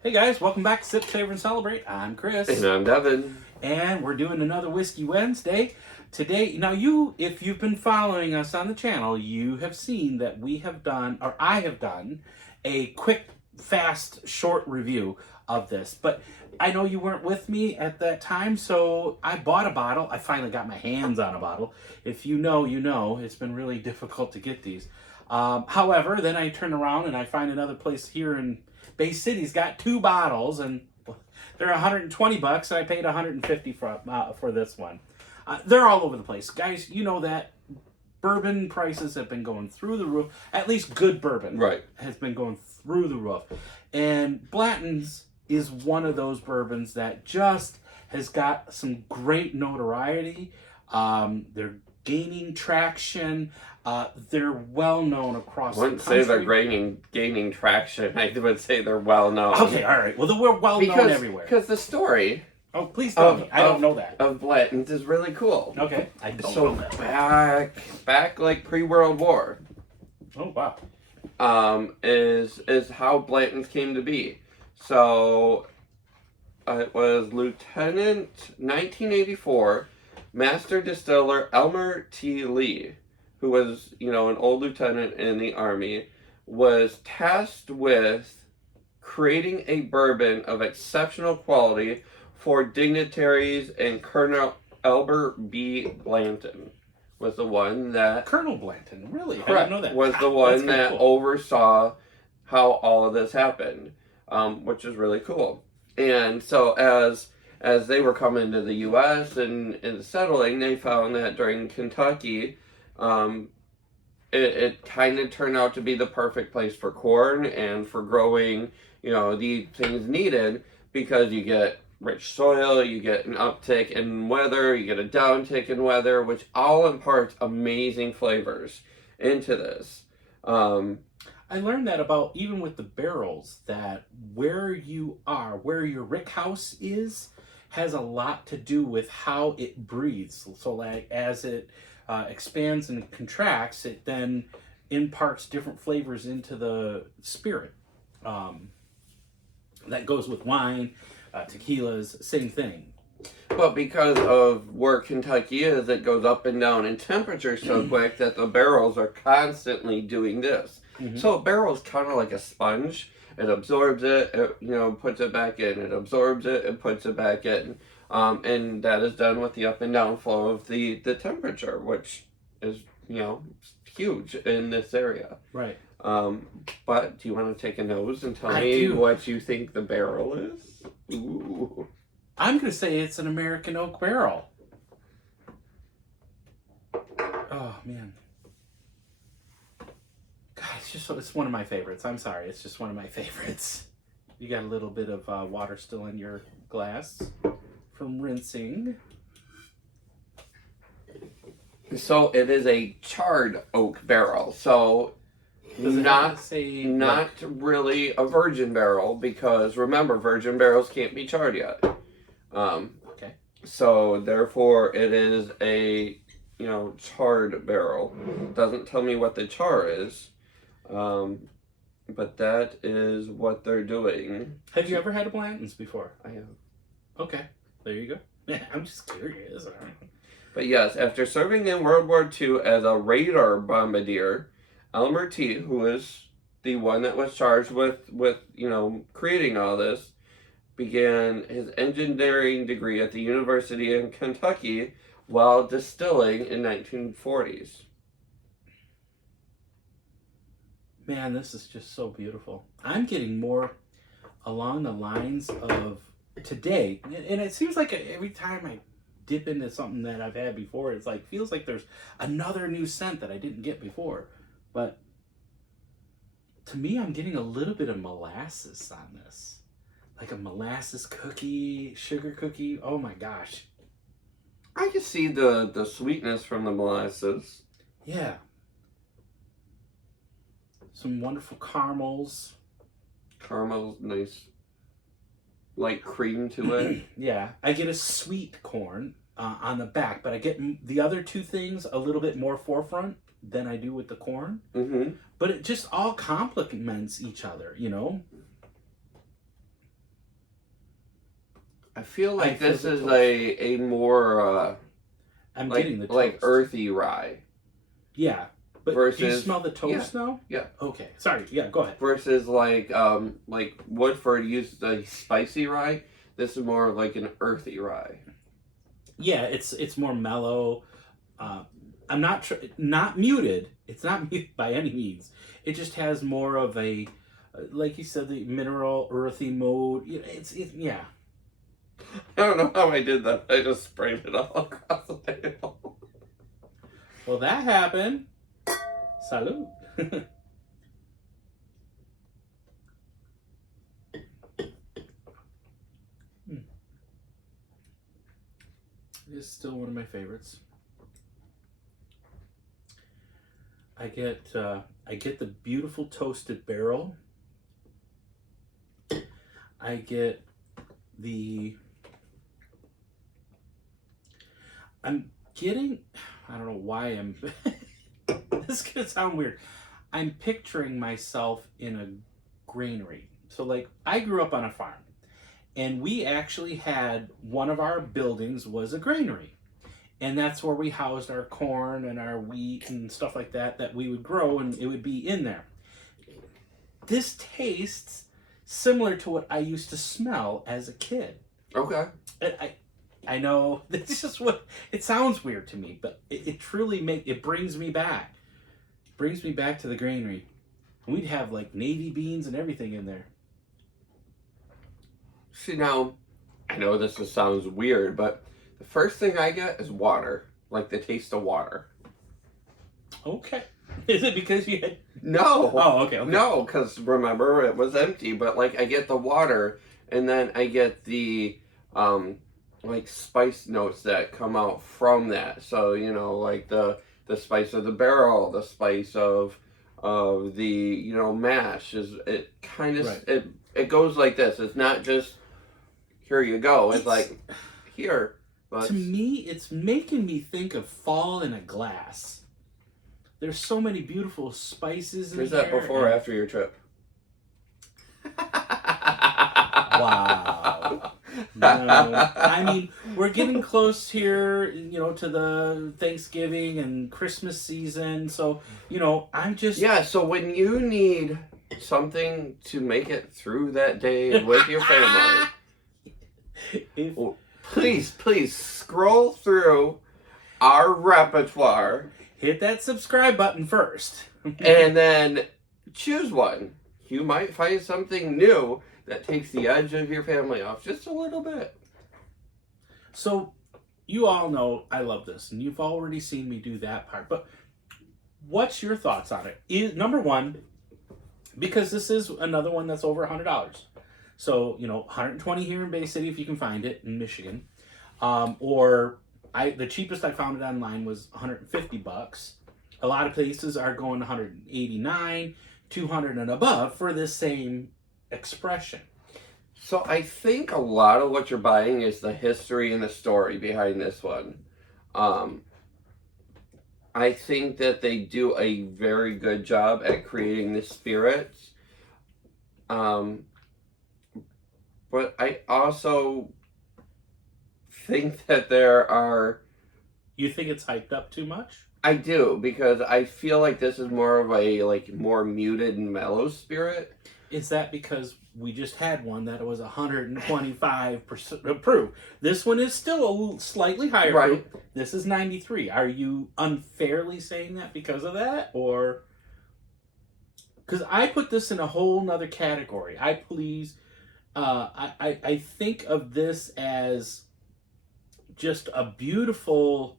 Hey guys, welcome back to Sip, Savor, and Celebrate. I'm Chris. And I'm Devin. And we're doing another Whiskey Wednesday. Today, now if you've been following us on the channel, you have seen that we have done, or I have done, a quick, fast, short review of this. But I know you weren't with me at that time, so I bought a bottle. I finally got my hands on a bottle. If you know, you know. It's been really difficult to get these. However, then I turn around and I find another place here in Bay City's got two bottles, and they're $120, and I paid $150 for this one. They're all over the place, guys. You know that bourbon prices have been going through the roof. At least good bourbon, Right, has been going through the roof, and Blanton's is one of those bourbons that just has got some great notoriety. They're gaining traction. They're well known across the country. I wouldn't say they're gaining traction. I would say they're well known. Okay, all right. Well, we're well known everywhere. Because the story Oh, please tell me. I don't know that. of Blanton's is really cool. Okay, I don't So know that. back like pre-World War, Oh, wow. is how Blanton's came to be. So it was Lieutenant 1984 Master Distiller Elmer T. Lee, who was, an old lieutenant in the Army, was tasked with creating a bourbon of exceptional quality for dignitaries, and Colonel Albert B. Blanton was the one that... Colonel Blanton, really? Correct, I didn't know that. was the one that cool. oversaw how all of this happened, which is really cool. And so as they were coming to the U.S. and settling, they found that during Kentucky, it kind of turned out to be the perfect place for corn and for growing, the things needed, because you get rich soil, you get an uptick in weather, you get a downtick in weather, which all imparts amazing flavors into this. I learned that about, even with the barrels, that where you are, where your rick house is, has a lot to do with how it breathes. So like as it expands and contracts, it then imparts different flavors into the spirit. That goes with wine, tequilas, same thing. But because of where Kentucky is, it goes up and down in temperature so quick that the barrels are constantly doing this. Mm-hmm. So a barrel is kind of like a sponge. It absorbs it, puts it back in. It absorbs it, it puts it back in. And that is done with the up and down flow of the temperature, which is, huge in this area. Right. But do you want to take a nose and tell me what you think the barrel is? Ooh. I'm going to say it's an American oak barrel. Oh, man. God, it's one of my favorites. I'm sorry. It's just one of my favorites. You got a little bit of water still in your glass from rinsing. So it is a charred oak barrel. So not really a virgin barrel, because remember, virgin barrels can't be charred yet. Okay. So therefore it is a, charred barrel. Doesn't tell me what the char is. But that is what they're doing. Have you ever had a Blanton's before? I have. Okay. There you go. Yeah, I'm just curious. But yes, after serving in World War II as a radar bombardier, Elmer T., who is the one that was charged with creating all this, began his engineering degree at the University in Kentucky while distilling in 1940s. Man, this is just so beautiful. I'm getting more along the lines of today, and it seems like every time I dip into something that I've had before, it's like feels like there's another new scent that I didn't get before. But to me, I'm getting a little bit of molasses on this, like a molasses cookie, sugar cookie. Oh my gosh! I can see the sweetness from the molasses. Yeah. Some wonderful caramels. Caramel's nice, light cream to it. Yeah, I get a sweet corn on the back, but I get the other two things a little bit more forefront than I do with the corn. Mm-hmm. But it just all complements each other, I feel like feel this the is toast. a more I'm like getting the toast. like earthy rye Yeah. But do you versus smell the toast now? yeah. Okay. Sorry. Yeah, go ahead. Versus like Woodford used a spicy rye. This is more of like an earthy rye. Yeah, it's more mellow. I'm not muted. It's not muted by any means. It just has more of a, like you said, the mineral, earthy mode. It's yeah. I don't know how I did that. I just sprayed it all across the table. Well, that happened. Salud. It's still one of my favorites. I get the beautiful toasted barrel. I get I'm getting, I don't know why I'm, this is going to sound weird. I'm picturing myself in a granary. So like I grew up on a farm and we actually had one of our buildings was a granary. And that's where we housed our corn and our wheat and stuff like that we would grow, and it would be in there. This tastes similar to what I used to smell as a kid. Okay. And I know this is just what it sounds weird to me, but it truly it brings me back. Brings me back to the granary. We'd have like navy beans and everything in there. See, now, I know this sounds weird, but the first thing I get is water. Like the taste of water. Okay. Is it because you had... No. Oh, okay. No, because remember, it was empty, but like I get the water, and then I get the, like spice notes that come out from that. So, you know, like the spice of the barrel, the spice of the, you know, mash. It kind of, right. it goes like this. It's not just, here you go. It's like, here. To me, it's making me think of fall in a glass. There's so many beautiful spices in there. Is that before or after your trip? Wow. No. I mean, we're getting close here, you know, to the Thanksgiving and Christmas season. So, you know, I'm just... Yeah, so when you need something to make it through that day with your family... Please scroll through our repertoire. Hit that subscribe button first. And then choose one. You might find something new that takes the edge of your family off just a little bit. So, you all know I love this, and you've already seen me do that part. But what's your thoughts on it? Number one, because this is another one that's over $100. So, you know, 120 here in Bay City if you can find it in Michigan. The cheapest I found it online was $150. A lot of places are going 189, 200 and above for this same expression. So I think a lot of what you're buying is the history and the story behind this one. I think that they do a very good job at creating the spirits. But I also think that there are... You think it's hyped up too much? I do, because I feel like this is more of a more muted and mellow spirit. Is that because we just had one that was 125% proof? This one is still a slightly higher right. proof. This is 93. Are you unfairly saying that because of that? Or... Because I put this in a whole nother category. I think of this as just a beautiful...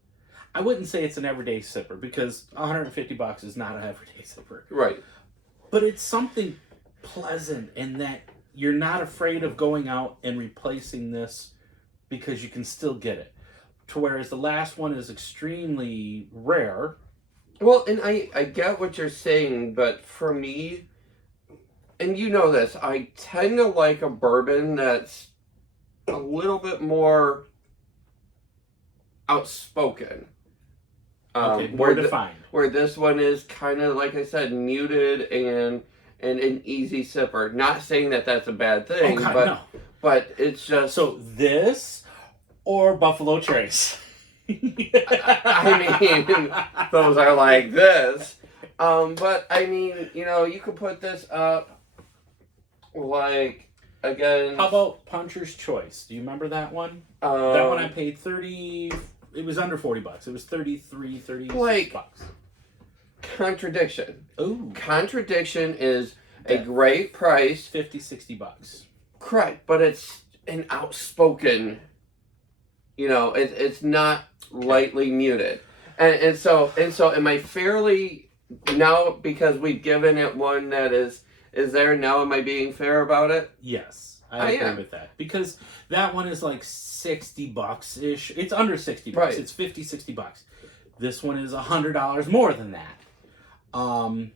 I wouldn't say it's an everyday sipper, because $150 is not an everyday sipper. Right. But it's something pleasant in that you're not afraid of going out and replacing this because you can still get it. To whereas the last one is extremely rare. Well, and I get what you're saying, but for me, and you know this, I tend to like a bourbon that's a little bit more outspoken. Okay, more defined. Where this one is kind of, like I said, muted and an easy sipper. Not saying that that's a bad thing, God, but no. But it's just... So this or Buffalo Trace? I mean, those are like this. But I mean, you know, you could put this up like, again... How about Puncher's Choice? Do you remember that one? That one I paid 30... It was under $40. It was 33, 36 like, bucks. Contradiction. Ooh. Contradiction is a great price. 50, 60 bucks. Correct, but it's an outspoken, you know, it's not lightly muted. And so am I fairly, now because we've given it one that is there, now am I being fair about it? Yes, I agree with that. Because that one is like 60 bucks-ish. It's under 60 bucks. Right. It's 50, 60 bucks. This one is $100 more than that. No,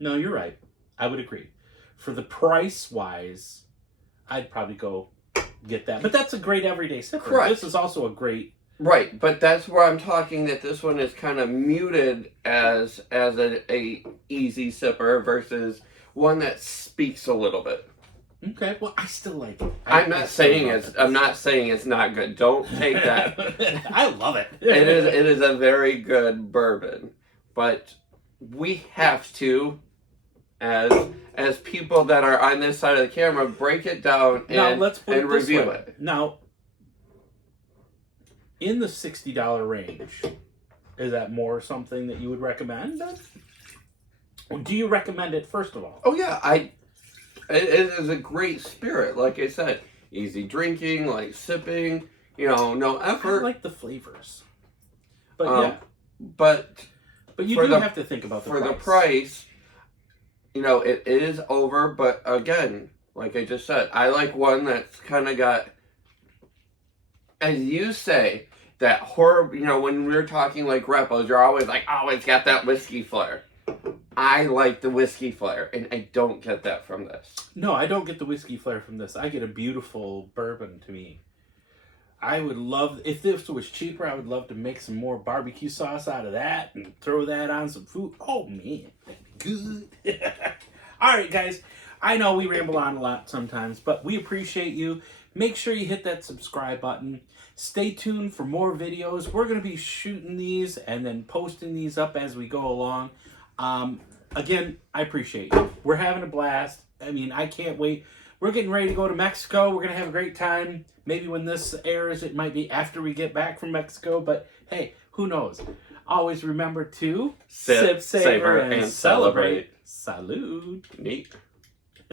you're right. I would agree. For the price-wise, I'd probably go get that. But that's a great everyday sipper. Correct. This is also a great... Right, but that's where I'm talking that this one is kind of muted as a easy sipper versus one that speaks a little bit. Okay, well, I still like it. I'm not saying it's not good. Don't take that. I love it. It is a very good bourbon, but we have to, as people that are on this side of the camera, break it down and review it. Now, in the $60 range, is that more something that you would recommend? Or do you recommend it first of all? Oh yeah, it is a great spirit. Like I said, easy drinking, like sipping. You know, no effort. I like the flavors, but yeah, but you do have to think about the price. The price. You know, it is over, but again, like I just said, I like one that's kind of got, as you say, that horror. You know, when we're talking like repos, you're always like, oh, it's got that whiskey flair. I like the whiskey flair, and I don't get that from this. No, I don't get the whiskey flair from this. I get a beautiful bourbon to me. I would love, if this was cheaper, I would love to make some more barbecue sauce out of that and throw that on some food. Oh, man, that'd be good. All right, guys. I know we ramble on a lot sometimes, but we appreciate you. Make sure you hit that subscribe button. Stay tuned for more videos. We're going to be shooting these and then posting these up as we go along. Again, I appreciate you. We're having a blast. I mean, I can't wait. We're getting ready to go to Mexico. We're going to have a great time. Maybe when this airs, it might be after we get back from Mexico. But hey, who knows? Always remember to sip, savor, and celebrate. Salud. Neat.